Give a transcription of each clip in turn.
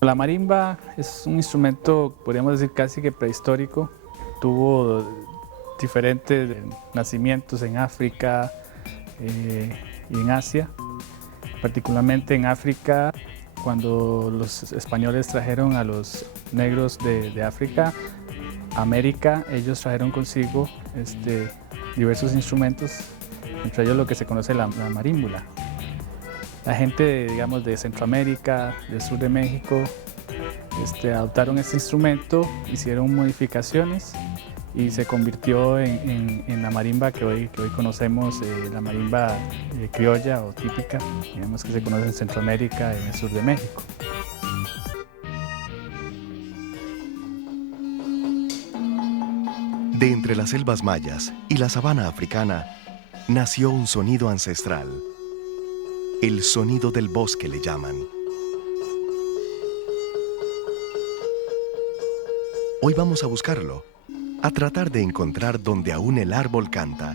La marimba es un instrumento, podríamos decir, casi que prehistórico. Tuvo diferentes nacimientos en África y en Asia. Particularmente en África, cuando los españoles trajeron a los negros de África a América, ellos trajeron consigo diversos instrumentos, entre ellos lo que se conoce la marímbula. La gente, digamos, de Centroamérica, del sur de México, adoptaron este instrumento, hicieron modificaciones y se convirtió en la marimba que hoy conocemos, la marimba criolla o típica, digamos, que se conoce en Centroamérica y en el sur de México. De entre las selvas mayas y la sabana africana, nació un sonido ancestral. El sonido del bosque le llaman. Hoy vamos a buscarlo, a tratar de encontrar donde aún el árbol canta,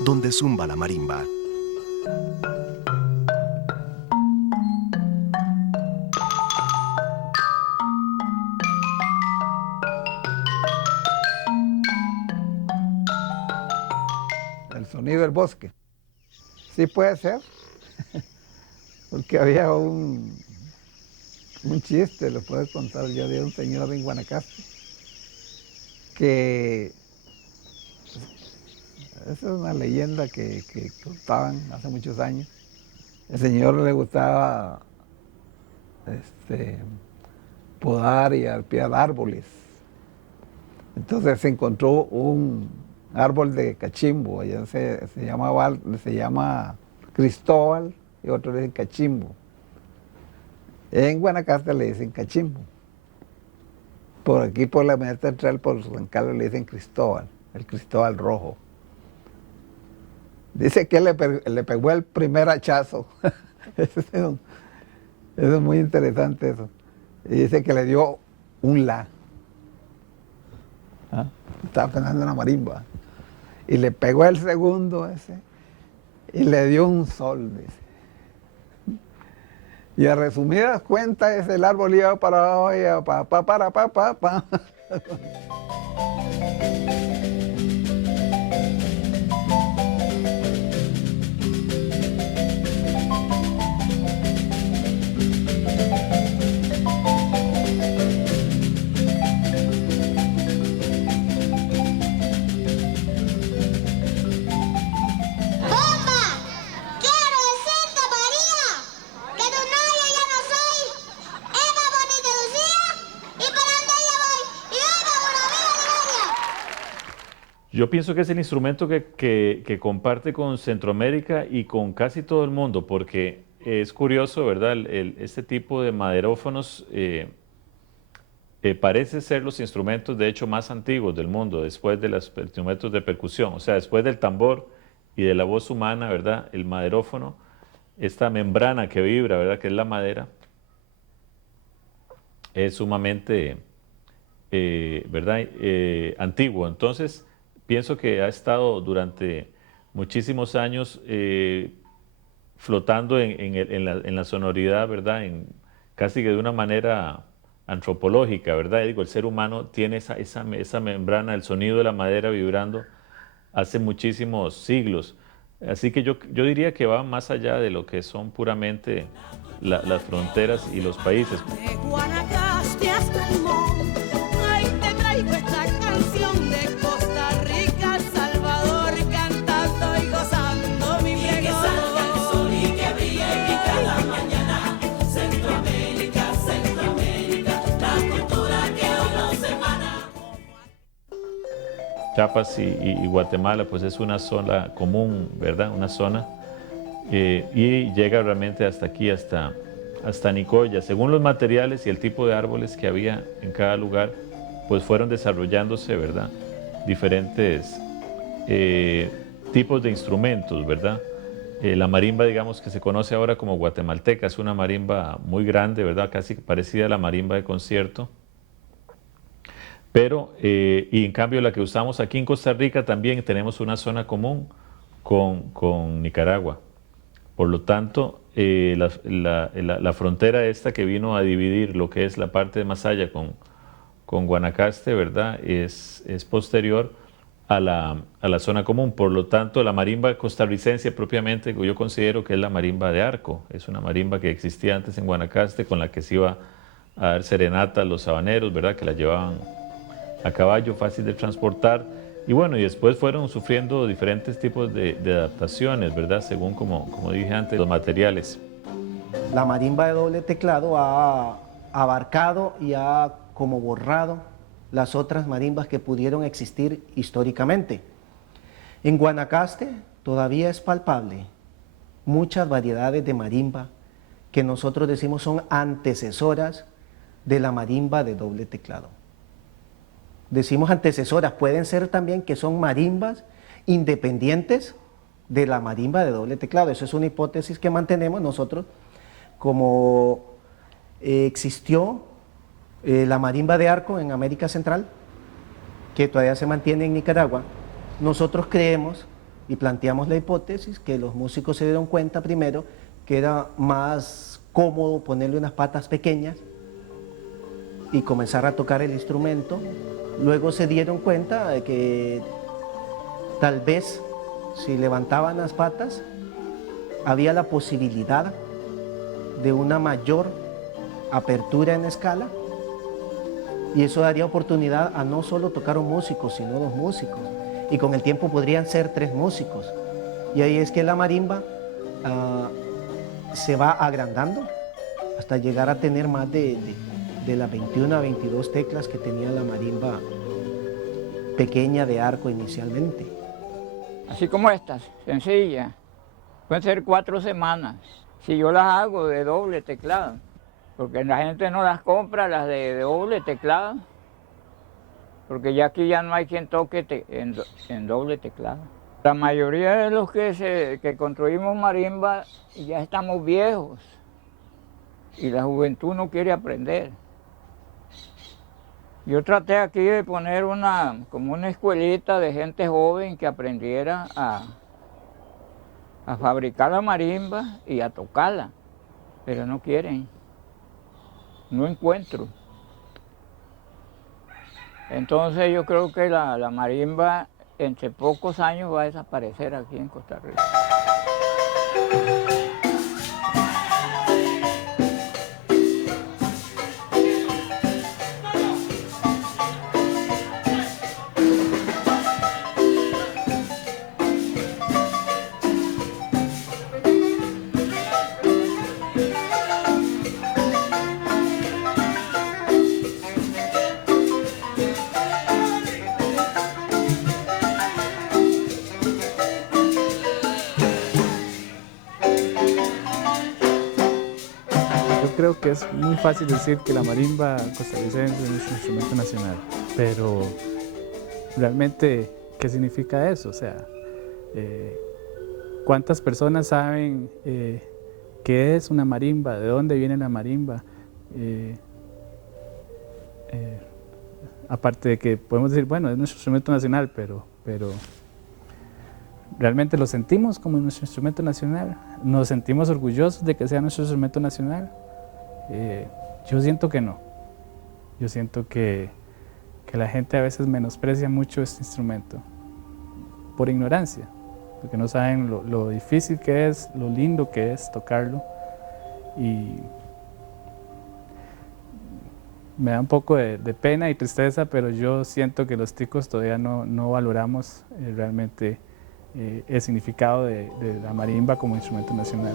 donde zumba la marimba. El sonido del bosque. Sí puede ser, porque había un chiste, lo puedo contar yo, de un señor en Guanacaste, que esa es una leyenda que contaban hace muchos años. El señor le gustaba podar y arpear árboles. Entonces se encontró un árbol de cachimbo, allá se llama Cristóbal y otro le dicen cachimbo. En Guanacaste le dicen cachimbo. Por aquí, por la Avenida Central, por San Carlos, le dicen Cristóbal, el Cristóbal rojo. Dice que le pegó el primer hachazo. Eso es muy interesante eso. Y dice que le dio un la. ¿Ah? Estaba pensando en la marimba. Y le pegó el segundo ese y le dio un sol, dice. Y a resumidas cuentas, el árbol iba para abajo y pa. Yo pienso que es el instrumento que comparte con Centroamérica y con casi todo el mundo, porque es curioso, ¿verdad? Este tipo de maderófonos parece ser los instrumentos, de hecho, más antiguos del mundo, después de los instrumentos de percusión. O sea, después del tambor y de la voz humana, ¿verdad? El maderófono, esta membrana que vibra, ¿verdad? Que es la madera, es sumamente, ¿verdad? Antiguo. Entonces, pienso que ha estado durante muchísimos años flotando en la sonoridad, ¿verdad? Casi que de una manera antropológica, ¿verdad? Digo, el ser humano tiene esa membrana, el sonido de la madera vibrando hace muchísimos siglos. Así que yo diría que va más allá de lo que son puramente las fronteras y los países. De Guanacaste hasta Limón, ahí te traigo esta canción de Costa Rica, El Salvador, cantando y gozando mi pregón. Y que salga el sol y que brille cada mañana. Centroamérica, Centroamérica, la cultura que hoy nos hermana. Chiapas y Guatemala, pues es una zona común, ¿verdad? Una zona y llega realmente hasta aquí, hasta Nicoya. Según los materiales y el tipo de árboles que había en cada lugar, pues fueron desarrollándose, ¿verdad? Diferentes tipos de instrumentos, ¿verdad? La marimba, digamos, que se conoce ahora como guatemalteca, es una marimba muy grande, ¿verdad? Casi parecida a la marimba de concierto. Pero, y en cambio la que usamos aquí en Costa Rica también tenemos una zona común con Nicaragua. Por lo tanto, la frontera esta que vino a dividir lo que es la parte de Masaya con Guanacaste, ¿verdad? Es posterior a la zona común. Por lo tanto, la marimba costarricense propiamente, yo considero que es la marimba de arco. Es una marimba que existía antes en Guanacaste, con la que se iba a dar serenata a los sabaneros, ¿verdad? Que la llevaban a caballo, fácil de transportar. Y bueno, y después fueron sufriendo diferentes tipos de adaptaciones, ¿verdad? Según, como dije antes, los materiales. La marimba de doble teclado ha abarcado y ha como borrado las otras marimbas que pudieron existir históricamente. En Guanacaste todavía es palpable muchas variedades de marimba que nosotros decimos son antecesoras de la marimba de doble teclado. Decimos antecesoras, pueden ser también que son marimbas independientes de la marimba de doble teclado. Eso es una hipótesis que mantenemos nosotros, como existió la marimba de arco en América Central, que todavía se mantiene en Nicaragua. Nosotros creemos y planteamos la hipótesis que los músicos se dieron cuenta primero que era más cómodo ponerle unas patas pequeñas y comenzar a tocar el instrumento. Luego se dieron cuenta de que tal vez si levantaban las patas había la posibilidad de una mayor apertura en escala y eso daría oportunidad a no solo tocar un músico, sino dos músicos. Y con el tiempo podrían ser tres músicos. Y ahí es que la marimba se va agrandando hasta llegar a tener más de las 21 a 22 teclas que tenía la marimba pequeña de arco inicialmente. Así como estas, sencillas. Pueden ser 4 semanas. Si yo las hago de doble teclado, porque la gente no las compra, las de doble teclado, porque ya aquí ya no hay quien toque en doble teclado. La mayoría de los que construimos marimba ya estamos viejos y la juventud no quiere aprender. Yo traté aquí de poner como una escuelita de gente joven que aprendiera a fabricar la marimba y a tocarla, pero no quieren, no encuentro. Entonces yo creo que la marimba entre pocos años va a desaparecer aquí en Costa Rica. Creo que es muy fácil decir que la marimba costarricense es nuestro instrumento nacional, pero realmente, ¿qué significa eso? O sea, ¿cuántas personas saben qué es una marimba? ¿De dónde viene la marimba? Aparte de que podemos decir, bueno, es nuestro instrumento nacional, pero ¿realmente lo sentimos como nuestro instrumento nacional? ¿Nos sentimos orgullosos de que sea nuestro instrumento nacional? Yo siento que no. Yo siento que la gente a veces menosprecia mucho este instrumento por ignorancia, porque no saben lo difícil que es, lo lindo que es tocarlo, y me da un poco de pena y tristeza, pero yo siento que los ticos todavía no valoramos realmente el significado de la marimba como instrumento nacional.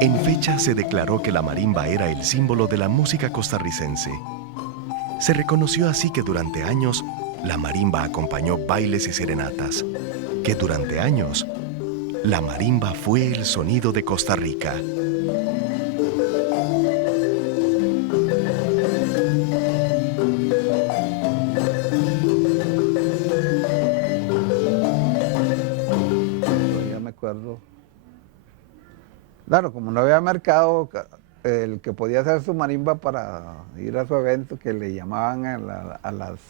En fecha se declaró que la marimba era el símbolo de la música costarricense. Se reconoció así que durante años la marimba acompañó bailes y serenatas, que durante años la marimba fue el sonido de Costa Rica. recuerdo. Claro, como no había mercado, el que podía hacer su marimba para ir a su evento, que le llamaban a los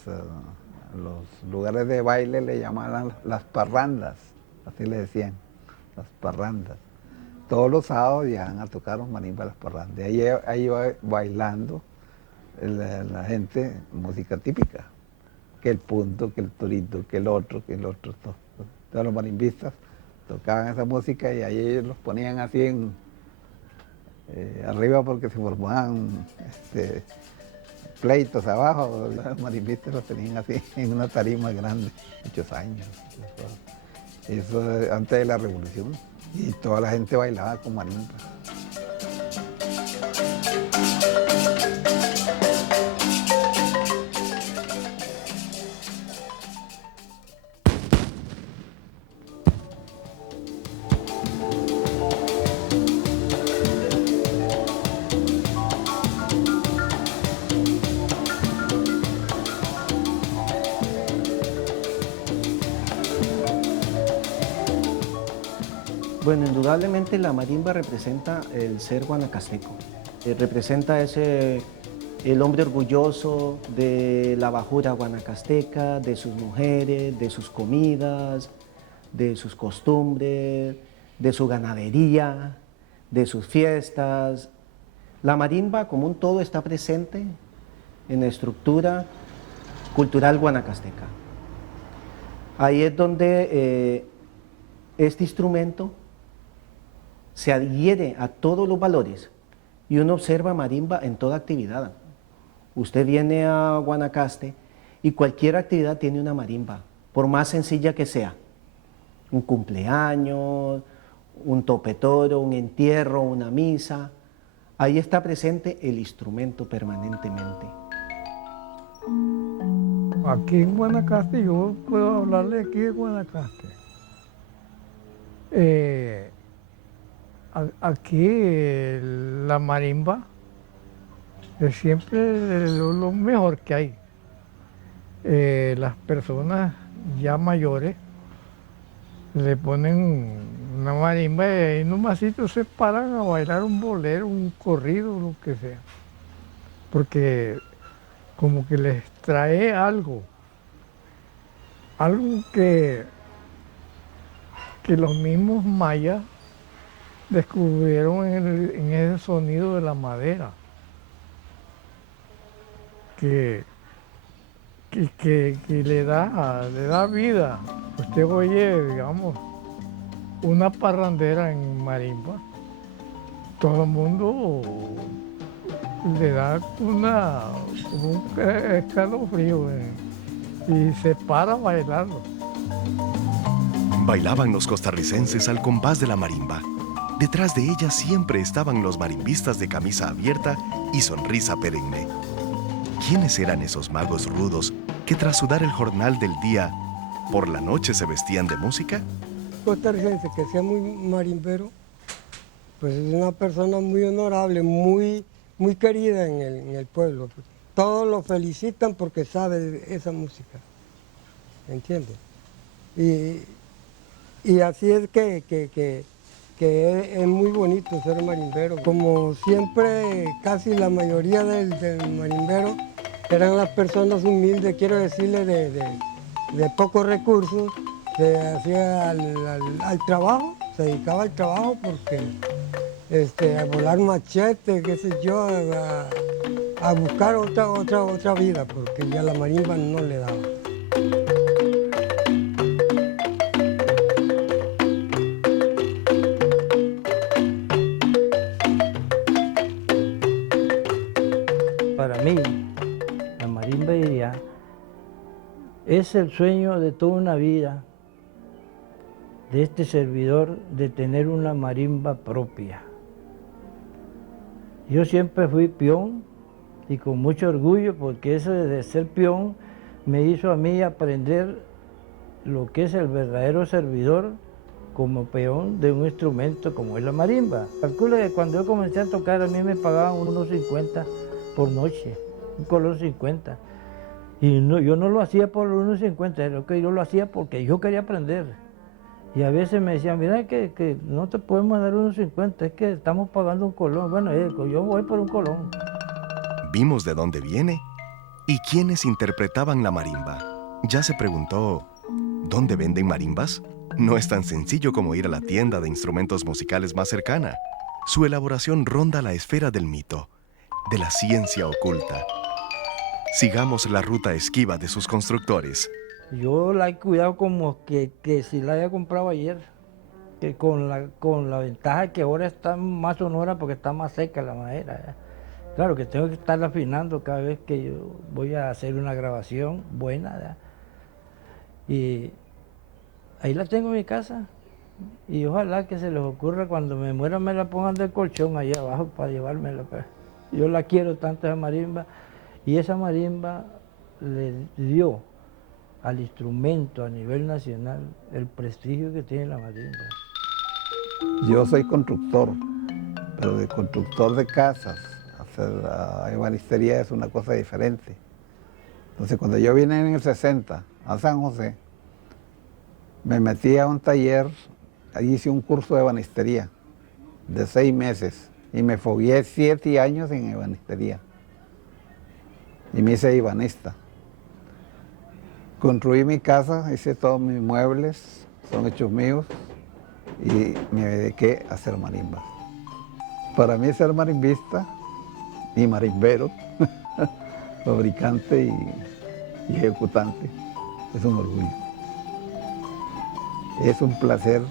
lugares de baile, le llamaban las parrandas, así le decían, las parrandas. Todos los sábados llegaban a tocar los marimbas a las parrandas. Ahí iba bailando la gente música típica, que el punto, que el torito, que el otro, todos los marimbistas tocaban esa música y ahí ellos los ponían así arriba porque se formaban pleitos abajo. Los marimbistas los tenían así en una tarima grande, muchos años. Eso antes de la revolución, y toda la gente bailaba con marimba. Bueno, indudablemente la marimba representa el ser guanacasteco. Representa el hombre orgulloso de la bajura guanacasteca, de sus mujeres, de sus comidas, de sus costumbres, de su ganadería, de sus fiestas. La marimba como un todo está presente en la estructura cultural guanacasteca. Ahí es donde este instrumento se adhiere a todos los valores y uno observa marimba en toda actividad. Usted viene a Guanacaste y cualquier actividad tiene una marimba, por más sencilla que sea. Un cumpleaños, un topetoro, un entierro, una misa. Ahí está presente el instrumento permanentemente. Aquí en Guanacaste, yo puedo hablarle aquí de Guanacaste. Aquí la marimba es siempre lo mejor que hay. Las personas ya mayores le ponen una marimba y ahí en un masito se paran a bailar un bolero, un corrido, lo que sea. Porque como que les trae algo que los mismos mayas descubrieron en ese sonido de la madera, que le da vida. Usted oye, digamos, una parrandera en marimba, todo el mundo le da un escalofrío y se para a bailarlo. Bailaban los costarricenses al compás de la marimba. Detrás de ella siempre estaban los marimbistas de camisa abierta y sonrisa perenne. ¿Quiénes eran esos magos rudos que tras sudar el jornal del día, por la noche se vestían de música? Costarricense que sea muy marimbero, pues es una persona muy honorable, muy querida en el pueblo. Todos lo felicitan porque sabe esa música, ¿entiendes? Y así es que es muy bonito ser marimbero. Como siempre, casi la mayoría del marimbero eran las personas humildes, quiero decirle, de pocos recursos, se hacía al trabajo, se dedicaba al trabajo porque a volar machete, qué sé yo, a buscar otra vida, porque ya la marimba no le daba. Para mí, la marimba diría, es el sueño de toda una vida de este servidor de tener una marimba propia. Yo siempre fui peón y con mucho orgullo, porque eso de ser peón me hizo a mí aprender lo que es el verdadero servidor como peón de un instrumento como es la marimba. Calcula que cuando yo comencé a tocar a mí me pagaban unos 50 por noche, un color 50. Y no, yo no lo hacía por los 1.50, yo lo hacía porque yo quería aprender. Y a veces me decían, mira que no te podemos dar unos 50, es que estamos pagando un colón. Bueno, yo voy por un colón. Vimos de dónde viene y quiénes interpretaban la marimba. ¿Ya se preguntó dónde venden marimbas? No es tan sencillo como ir a la tienda de instrumentos musicales más cercana. Su elaboración ronda la esfera del mito, de la ciencia oculta. Sigamos la ruta esquiva de sus constructores. Yo la he cuidado como que si la haya comprado ayer, que con la ventaja que ahora está más sonora porque está más seca la madera. Claro que tengo que estar afinando cada vez que yo voy a hacer una grabación buena. ¿Verdad? Y ahí la tengo en mi casa y ojalá que se les ocurra cuando me muera me la pongan del colchón ahí abajo para llevármela. Pues. Yo la quiero tanto esa marimba y esa marimba le dio al instrumento a nivel nacional el prestigio que tiene la marimba. Yo soy constructor, pero de constructor de casas. Hacer la ebanistería es una cosa diferente. Entonces, cuando yo vine en el 60 a San José, me metí a un taller, ahí hice un curso de ebanistería de 6 meses y me fogueé 7 años en ebanistería y me hice ebanista. Construí mi casa, hice todos mis muebles, son hechos míos y me dediqué a hacer marimbas. Para mí ser marimbista y marimbero, fabricante y ejecutante, es un orgullo. Es un placer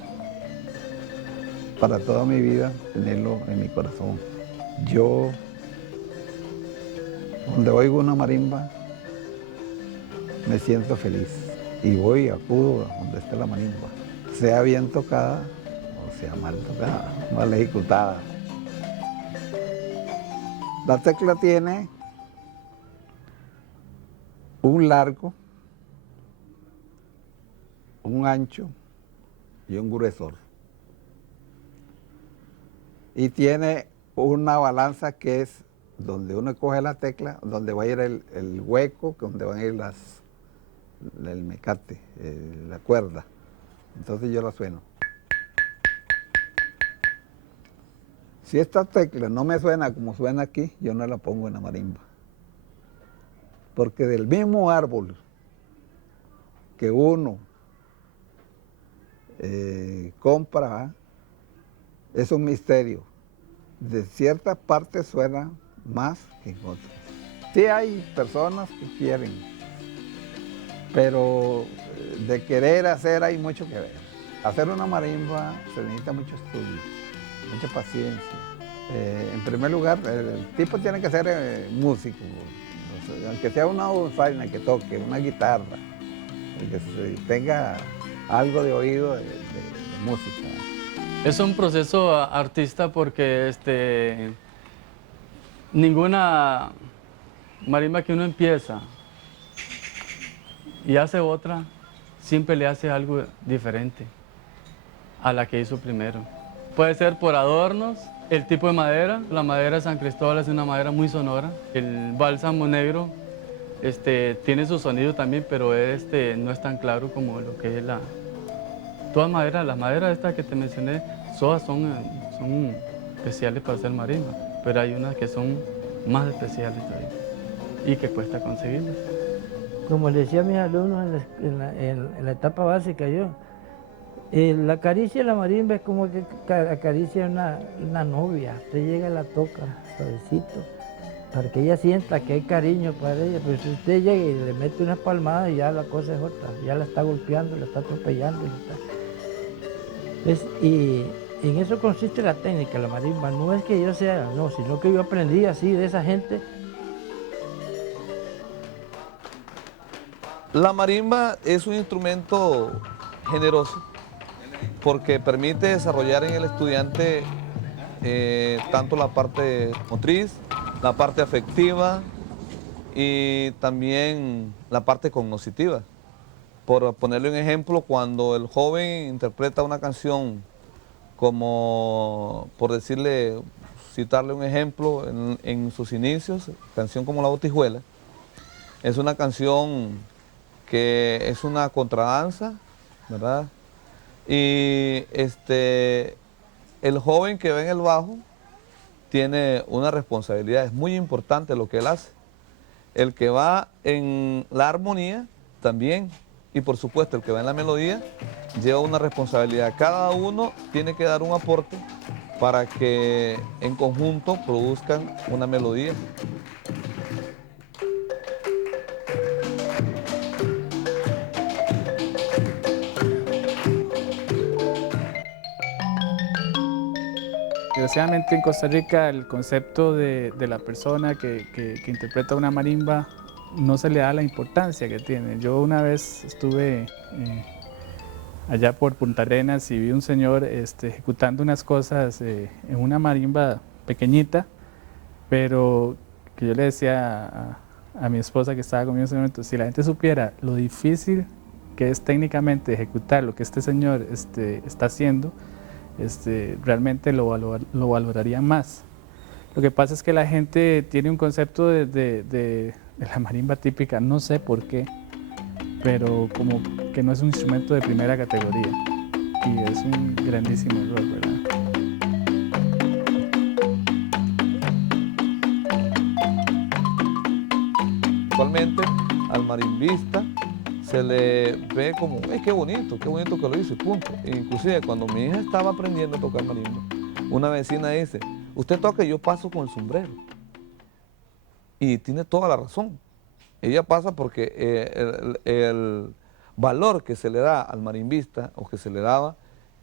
para toda mi vida tenerlo en mi corazón. Yo, donde oigo una marimba, me siento feliz y voy, acudo a donde esté la marimba, sea bien tocada o sea mal tocada, mal ejecutada. La tecla tiene un largo, un ancho y un gruesor. Y tiene una balanza que es donde uno coge la tecla, donde va a ir el hueco, donde van a ir el mecate, la cuerda. Entonces yo la sueno. Si esta tecla no me suena como suena aquí, yo no la pongo en la marimba. Porque del mismo árbol que uno compra, es un misterio. De ciertas partes suena más que en otras. Sí hay personas que quieren, pero de querer hacer hay mucho que ver. Hacer una marimba se necesita mucho estudio, mucha paciencia. En primer lugar, el tipo tiene que ser músico, aunque sea una dulzaina que toque, una guitarra, que tenga algo de oído de música. Es un proceso artista porque ninguna marimba que uno empieza y hace otra, siempre le hace algo diferente a la que hizo primero. Puede ser por adornos, el tipo de madera. La madera de San Cristóbal es una madera muy sonora. El bálsamo negro tiene su sonido también, pero no es tan claro como lo que es todas las maderas estas que te mencioné, todas son especiales para hacer marimba, pero hay unas que son más especiales todavía y que cuesta conseguirlas. Como le decía a mis alumnos en la etapa básica yo, la caricia de la marimba es como que acaricia una novia. Usted llega y la toca suavecito, para que ella sienta que hay cariño para ella. Pero si usted llega y le mete unas palmadas, ya la cosa es otra. Ya la está golpeando, la está atropellando. Y en eso consiste la técnica, la marimba. No es que yo sea, no, sino que yo aprendí así de esa gente. La marimba es un instrumento generoso porque permite desarrollar en el estudiante tanto la parte motriz, la parte afectiva y también la parte cognitiva. Por ponerle un ejemplo, cuando el joven interpreta una canción como, por decirle, citarle un ejemplo en sus inicios, canción como La Botijuela, es una canción que es una contradanza, ¿verdad? Y el joven que va en el bajo tiene una responsabilidad, es muy importante lo que él hace. El que va en la armonía también, y por supuesto el que va en la melodía lleva una responsabilidad. Cada uno tiene que dar un aporte para que en conjunto produzcan una melodía. Desgraciadamente en Costa Rica el concepto de la persona que interpreta una marimba no se le da la importancia que tiene. Yo una vez estuve allá por Punta Arenas y vi un señor ejecutando unas cosas en una marimba pequeñita, pero que yo le decía a mi esposa que estaba conmigo en ese momento, si la gente supiera lo difícil que es técnicamente ejecutar lo que este señor está haciendo, realmente lo valoraría más. Lo que pasa es que la gente tiene un concepto de la marimba típica, no sé por qué, pero como que no es un instrumento de primera categoría y es un grandísimo error, ¿verdad? Actualmente al marimbista se le ve como, qué bonito que lo hizo, punto. E inclusive cuando mi hija estaba aprendiendo a tocar marimba, una vecina dice, usted toca y yo paso con el sombrero. Y tiene toda la razón. Ella pasa porque el valor que se le da al marimbista, o que se le daba,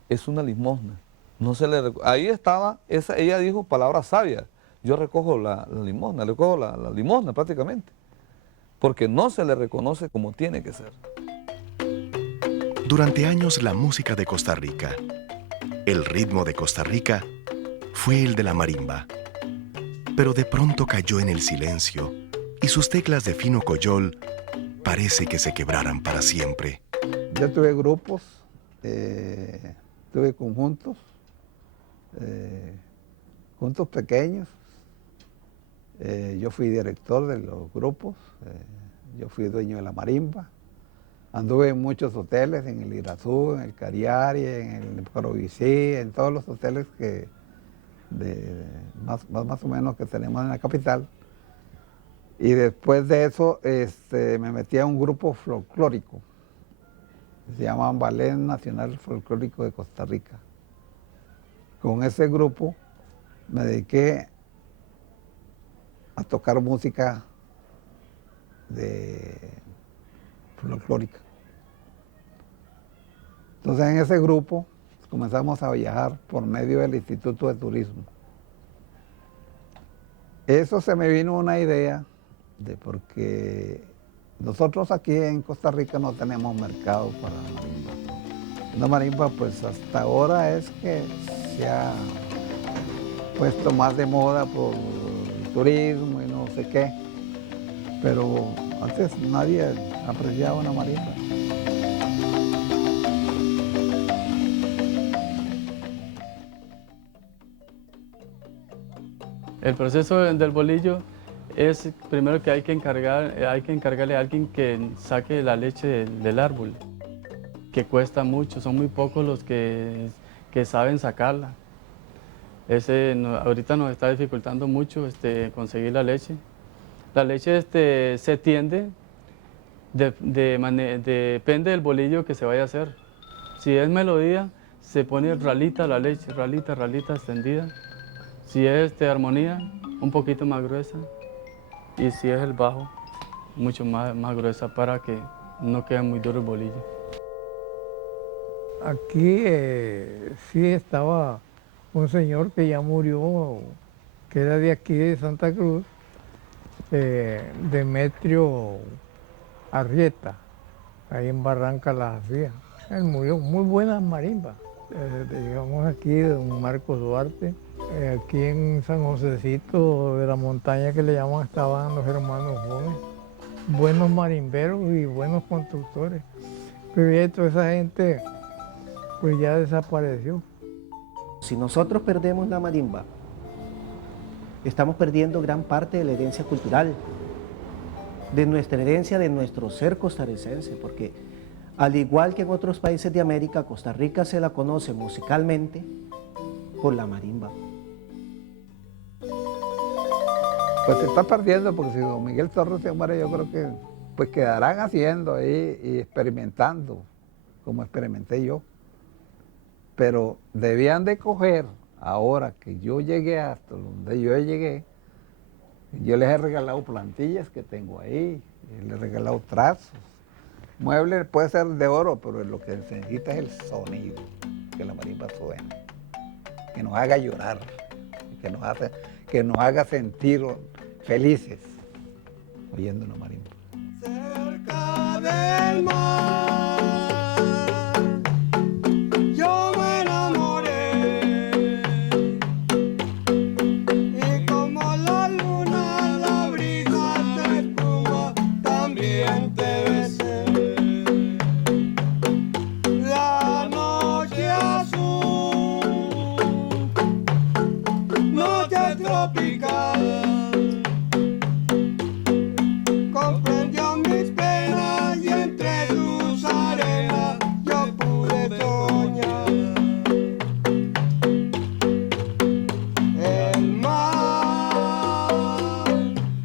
es una limosna. No se le, ahí estaba, ella dijo palabras sabias, yo recojo la limosna, recojo la limosna prácticamente, porque no se le reconoce como tiene que ser. Durante años la música de Costa Rica, el ritmo de Costa Rica, fue el de la marimba. Pero de pronto cayó en el silencio y sus teclas de fino coyol parece que se quebraran para siempre. Yo tuve grupos, tuve conjuntos, conjuntos pequeños. Yo fui director de los grupos, yo fui dueño de la marimba. Anduve en muchos hoteles, en el Irazú, en el Cariari, en el Provicí, en todos los hoteles que más o menos que tenemos en la capital. Y después de eso me metí a un grupo folclórico, se llama Ballet Nacional Folclórico de Costa Rica. Con ese grupo me dediqué a tocar música folclórica. Entonces en ese grupo comenzamos a viajar por medio del Instituto de Turismo. Eso se me vino una idea porque nosotros aquí en Costa Rica no tenemos mercado para la marimba. La marimba pues hasta ahora es que se ha puesto más de moda por el turismo y no sé qué, pero antes nadie apreciaba una marimba. El proceso del bolillo es primero que hay que encargarle a alguien que saque la leche del árbol, que cuesta mucho, son muy pocos los que saben sacarla. Ahorita nos está dificultando mucho conseguir la leche. La leche se tiende, depende del bolillo que se vaya a hacer. Si es melodía, se pone ralita la leche, ralita extendida. Si es armonía, un poquito más gruesa. Y si es el bajo, mucho más gruesa para que no quede muy duro el bolillo. Aquí sí estaba un señor que ya murió, que era de aquí de Santa Cruz, Demetrio Arrieta, ahí en Barranca las hacía. Él murió, muy buenas marimbas. Digamos aquí, don Marcos Duarte, aquí en San Josecito de la montaña que le llaman, estaban los hermanos Gómez, buenos marimberos y buenos constructores. Pero ya toda esa gente pues ya desapareció. Si nosotros perdemos la marimba, estamos perdiendo gran parte de la herencia cultural, de nuestra herencia, de nuestro ser costarricense, porque Al igual que en otros países de América, Costa Rica se la conoce musicalmente por la marimba. Pues se está perdiendo porque si don Miguel Torres se muere, yo creo que pues quedarán haciendo ahí y experimentando, como experimenté yo. Pero debían de coger, ahora que yo llegué hasta donde yo llegué, yo les he regalado plantillas que tengo ahí, les he regalado trazos. Muebles puede ser de oro, pero lo que se necesita es el sonido, que la marimba suene, que nos haga llorar, que nos haga sentir felices oyendo una marimba. Cerca del mar, yo me enamoré, y como la luna, la brisa te espuma, también te besé. La noche azul, noche tropical, comprendió mis penas y entre tus arenas yo pude soñar. El mar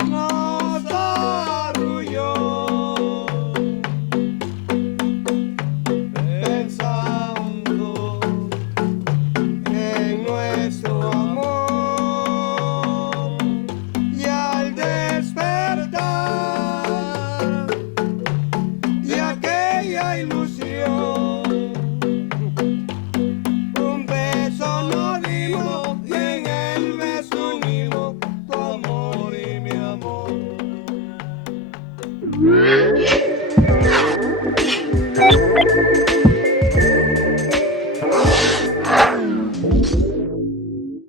nos arrulló, pensando en nuestro amor, y al despertar de aquella ilusión, un beso nos dimos y en el beso unimos tu amor y mi amor.